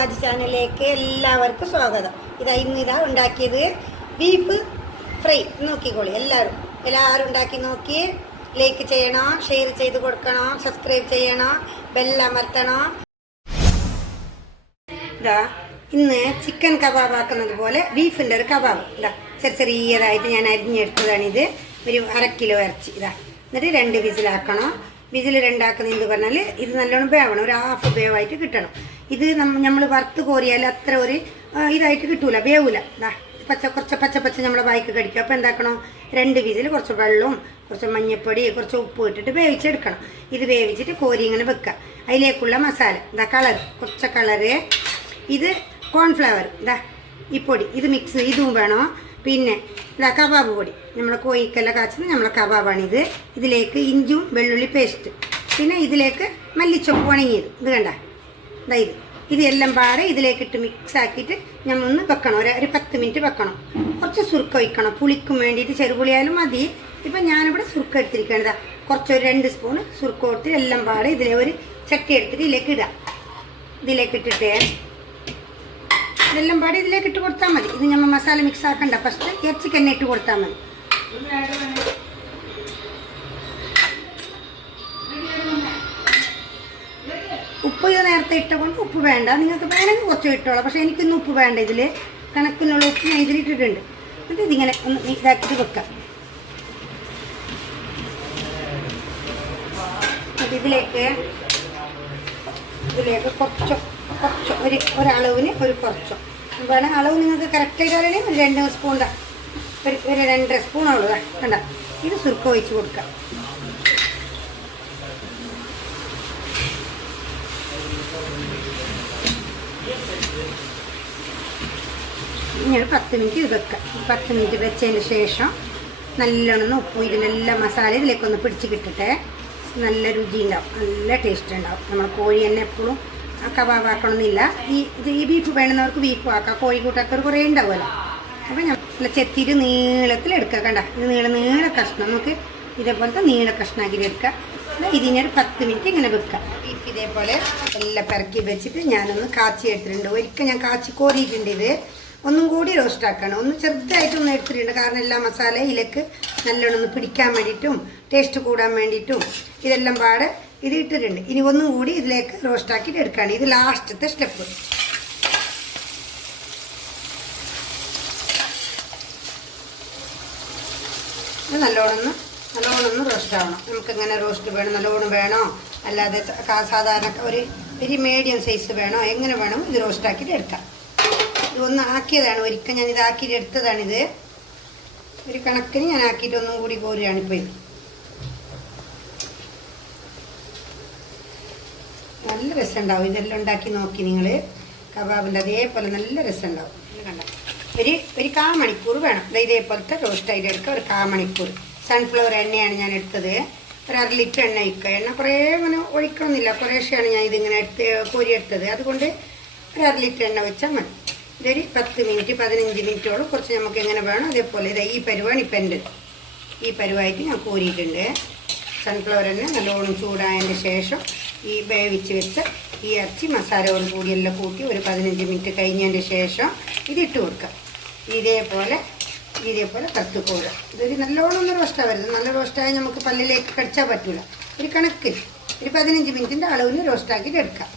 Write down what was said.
വാജി ചാനലിലേക്ക് എല്ലാവർക്കും സ്വാഗതം. ഇന്നിതാ ഉണ്ടാക്കിയത് ബീഫ് ഫ്രൈ. നോക്കിക്കോളി, എല്ലാവരും ഉണ്ടാക്കി നോക്കി. ലൈക്ക് ചെയ്യണം, ഷെയർ ചെയ്ത് കൊടുക്കണം, സബ്സ്ക്രൈബ് ചെയ്യണം, ബെല്ലമർത്തണം. ഇതാ ഇന്ന് ചിക്കൻ കബാബ് ആക്കുന്നത് പോലെ ബീഫിൻ്റെ ഒരു കബാബ് ഇതാ ചെറിയതായിട്ട് ഞാൻ അരിഞ്ഞെടുത്തതാണിത്. ഒരു 1/2 കിലോ ഇറച്ചി ഇതാ. എന്നിട്ട് 2 വിസിലാക്കണം. വിസിൽ 2 ആക്കുന്നത് എന്ത് പറഞ്ഞാൽ ഇത് നല്ലോണം വേവണം, ഒരു ഹാഫ് വേവായിട്ട് കിട്ടണം. ഇത് നമ്മൾ വറുത്ത് കോരിയാൽ അത്ര ഒരു ഇതായിട്ട് കിട്ടൂല, വേവൂല. കുറച്ച് പച്ച നമ്മളെ വായിക്ക് കടിക്കും. അപ്പോൾ എന്താക്കണം, 2 വിസിൽ കുറച്ച് വെള്ളവും കുറച്ച് മഞ്ഞൾപ്പൊടി കുറച്ച് ഉപ്പ് ഇട്ടിട്ട് വേവിച്ചെടുക്കണം. ഇത് വേവിച്ചിട്ട് കോരി ഇങ്ങനെ വെക്കുക. അതിലേക്കുള്ള മസാല ഇതാ, കുറച്ച് കളറ്, ഇത് കോൺഫ്ലവർ ഇതാ, ഈ പൊടി ഇത് മിക്സ് ഇതും വേണം. പിന്നെ ഇതാ കബാബ് പൊടി, നമ്മളെ കോഴിക്കെല്ലാം കാച്ചുന്നത് നമ്മളെ കബാബാണിത്. ഇതിലേക്ക് ഇഞ്ചും വെള്ളുള്ളി പേസ്റ്റ്, പിന്നെ ഇതിലേക്ക് മല്ലിച്ചപ്പ് ഉണങ്ങിയത് ഇത് കണ്ട ഇതാ. ഇത് എല്ലാം പാടെ ഇതിലേക്കിട്ട് മിക്സ് ആക്കിയിട്ട് നമ്മൾ ഒന്ന് വെക്കണം. ഒരു 10 മിനിറ്റ് വെക്കണം. കുറച്ച് സുർക്ക ഒഴിക്കണം, പുളിക്കും വേണ്ടിയിട്ട്. ചെറുപുളിയായാലും മതി. ഇപ്പം ഞാനിവിടെ സുർക്ക എടുത്തിരിക്കുകയാണ്. കുറച്ച് ഒരു 2 സ്പൂണ് സുർക്ക കൊടുത്തിട്ട് എല്ലാം പാടെ ഇതിലെ ഒരു ചട്ടി എടുത്തിട്ട് ഇതിലേക്ക് ഇടാം. ഇതിലേക്കിട്ടിട്ട് ഇതെല്ലാം പാടി ഇതിലേക്ക് ഇട്ട് കൊടുത്താൽ മതി. ഇത് നമ്മൾ മസാല മിക്സ് ആക്കണ്ട, ഫസ്റ്റ് ഇറച്ചിക്ക് തന്നെ ഇട്ട് കൊടുത്താൽ മതി. ഉപ്പ് ഇത് നേരത്തെ ഇട്ട കൊണ്ട് ഉപ്പ് വേണ്ട, നിങ്ങൾക്ക് വേണമെങ്കിൽ കുറച്ച് ഇട്ടോളാം. പക്ഷേ എനിക്കിന്ന് ഉപ്പ് വേണ്ട. ഇതിൽ കണക്കിനുള്ള ഉപ്പ് ഞാൻ ഇതിലിട്ടിട്ടുണ്ട്. എന്നിട്ട് ഇതിങ്ങനെ ഒന്ന് ഇതാക്കിയിട്ട് വെക്കാം. ഇതിലേക്ക് കുറച്ച് ഒരളവിന് ഒരു കുറച്ചോ വേണം. അളവ് നിങ്ങൾക്ക് കറക്റ്റായിട്ട് അറിയണേ. ഒരു 2 സ്പൂൺ ഒരു 2.5 സ്പൂണുള്ളൂ കണ്ട. ഇത് സുർക്ക ഒഴിച്ച് കൊടുക്കാം. ഇനി ഒരു 10 മിനിറ്റ് ഇത് വെക്കാം. 10 മിനിറ്റ് വെച്ചതിന് ശേഷം നല്ലോണം ഉപ്പ് ഇതിലെല്ലാം മസാല ഇതിലേക്കൊന്ന് പിടിച്ച് കിട്ടട്ടെ. നല്ല രുചി ഉണ്ടാവും, നല്ല ടേസ്റ്റ് ഉണ്ടാവും. നമ്മൾ കോഴി തന്നെ എപ്പോഴും കബാബ് ആക്കണമെന്നില്ല. ഈ ബീഫ് വേണമെന്നവർക്ക് ബീഫും ആക്കാം. കോഴി കൂട്ടാത്തവർ കുറേ ഉണ്ടാവുമല്ലോ. അപ്പോൾ നല്ല ചെത്തിയിട്ട് നീളത്തിലെടുക്കുക. കണ്ട, ഇത് നീള കഷ്ണം നമുക്ക് ഇതേപോലത്തെ നീള കഷ്ണാക്കി എടുക്കുക. ഇതിനൊരു 10 മിനിറ്റ് ഇങ്ങനെ വെക്കുക. ബീഫ് ഇതേപോലെ എല്ലാം പെരക്കി വെച്ചിട്ട് ഞാനൊന്ന് കാച്ചി എടുത്തിട്ടുണ്ട്. ഒരിക്കൽ ഞാൻ കാച്ചി കോരിയിട്ടുണ്ട്. ഇത് ഒന്നും കൂടി റോസ്റ്റ് ആക്കണം. ഒന്ന് ചെറുതായിട്ടൊന്ന് എടുത്തിട്ടുണ്ട്. കാരണം എല്ലാ മസാലയിലേക്ക് നല്ലോണം ഒന്ന് പിടിക്കാൻ വേണ്ടിയിട്ടും ടേസ്റ്റ് കൂടാൻ വേണ്ടിയിട്ടും ഇതെല്ലാം പാടെ ഇത് ഇട്ടിട്ടുണ്ട്. ഇനി ഒന്നും കൂടി ഇതിലേക്ക് റോസ്റ്റ് ആക്കിയിട്ട് എടുക്കുകയാണ്. ഇത് ലാസ്റ്റത്തെ സ്റ്റെപ്പ്. ഇത് നല്ലോണം റോസ്റ്റ് ആവണം. നമുക്കെങ്ങനെ റോസ്റ്റ് വേണം, നല്ലോണം വേണോ അല്ലാതെ സാധാരണ ഒരു മീഡിയം സൈസ് വേണോ, എങ്ങനെ വേണോ ഇത് റോസ്റ്റ് ആക്കിയിട്ട് എടുക്കാം. ഇതൊന്ന് ആക്കിയതാണ്, ഒരിക്കൽ ഞാൻ ഇതാക്കിയിട്ട് എടുത്തതാണിത്. ഒരു കണക്കിന് ഞാൻ ആക്കിയിട്ട് ഒന്നും കൂടി കോരുകയാണ് ഇപ്പോൾ. ഇത് നല്ല രസമുണ്ടാവും. ഇതെല്ലാം ഉണ്ടാക്കി നോക്കി നിങ്ങൾ. കബാബിൻ്റെ അതേപോലെ നല്ല രസമുണ്ടാവും. കണ്ട, ഒരു 1/4 മണിക്കൂർ വേണം. ഇതേപോലത്തെ റോസ്റ്റായിട്ട് എടുക്കുക. ഒരു 1/4 മണിക്കൂർ. സൺഫ്ലവർ എണ്ണയാണ് ഞാൻ എടുത്തത്. ഒരു 1/2 ലിറ്റർ എണ്ണ ഒഴിക്കുക. എണ്ണ കുറേ അങ്ങനെ ഒഴിക്കണമെന്നില്ല, കുറേശ്ശെയാണ് ഞാൻ ഇതിങ്ങനെ കോരിയെടുത്തത്. അതുകൊണ്ട് ഒരു 1/2 ലിറ്റർ എണ്ണ വെച്ചാൽ മതി. ഇതൊരു 10 മിനിറ്റ് 15 മിനിറ്റോളം കുറച്ച് നമുക്ക് എങ്ങനെ വേണം അതേപോലെ. ഈ പരുവാണ് ഇപ്പം എൻ്റെ. ഈ പരുവായിട്ട് ഞാൻ കോരിയിട്ടുണ്ട്. സൺഫ്ലവർ എണ്ണ നല്ലോണം ചൂടായതിൻ്റെ ശേഷം ഈ വേവിച്ച് വെച്ച ഈ ഇറച്ചി മസാലയോട് കൂടി എല്ലാം കൂട്ടി ഒരു 15 മിനിറ്റ് കഴിഞ്ഞതിൻ്റെ ശേഷം ഇതിട്ട് കൊടുക്കുക. ഇതേപോലെ കത്തുപോകുക. ഇതൊരു നല്ലോണം ഒന്ന് റോസ്റ്റാവരുത്. നല്ല റോസ്റ്റായി നമുക്ക് പല്ലിലേക്ക് കടിച്ചാൽ പറ്റില്ല. ഒരു കണക്കിൽ ഒരു 15 മിനിറ്റിൻ്റെ അളവിന് റോസ്റ്റാക്കിയിട്ട് എടുക്കാം.